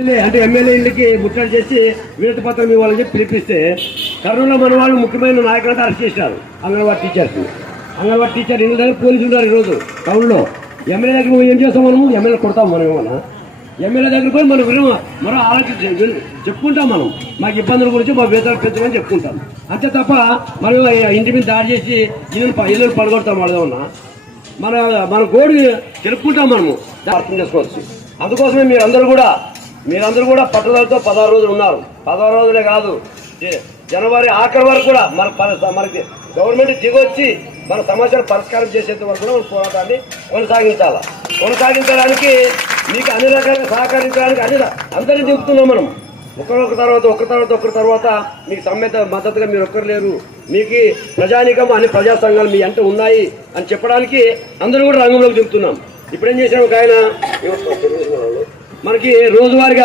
అంటే ఎమ్మెల్యే ఇంటికి ముట్టడి చేసి వినతి పత్రం ఇవ్వాలని చెప్పి పిలిపిస్తే కర్నూలులో మన వాళ్ళు ముఖ్యమైన నాయకులంతా అరెస్ట్ చేశారు. అంగన్వాడీ టీచర్ ఇంటి దగ్గర పోలీసులు ఉన్నారు ఈరోజు టౌన్లో. ఎమ్మెల్యే దగ్గర ఏం చేస్తాం మనము? ఎమ్మెల్యే కొడతాం మనం ఏమన్నా? ఎమ్మెల్యే దగ్గర పోయి మనం మరో ఆలోచించి చెప్పుకుంటాం. మనం మాకు ఇబ్బందుల గురించి మా వేతనాలు పెంచమని చెప్పుకుంటాం అంతే తప్ప మనం ఇంటి మీద దాడి చేసి ఇల్లు పడగొడతాం. వాళ్ళేమన్నా మన గోడు తెలుపుకుంటాం, మనము అర్థం చేసుకోవచ్చు. అందుకోసమే మీరందరూ కూడా పట్టుదలతో 16 రోజులు ఉన్నారు. 16 రోజులే కాదు, జనవరి ఆఖరి వరకు కూడా మనకి గవర్నమెంట్ దిగొచ్చి మన సమస్యలు పరిష్కారం చేసేంత వరకు కూడా మన పోరాటాన్ని కొనసాగించడానికి మీకు అన్ని రకాలుగా సహకరించడానికి అందరినీ దిగుతున్నాం. మనం ఒకరి తర్వాత మీకు మద్దతుగా మీరు ఒక్కరు లేరు, మీకు ప్రజానీకం అన్ని ప్రజా సంఘాలు మీ అంటే ఉన్నాయి అని చెప్పడానికి అందరూ కూడా రంగంలోకి దిగుతున్నాం. ఇప్పుడేం చేశాం, ఒక ఆయన మనకి రోజువారీగా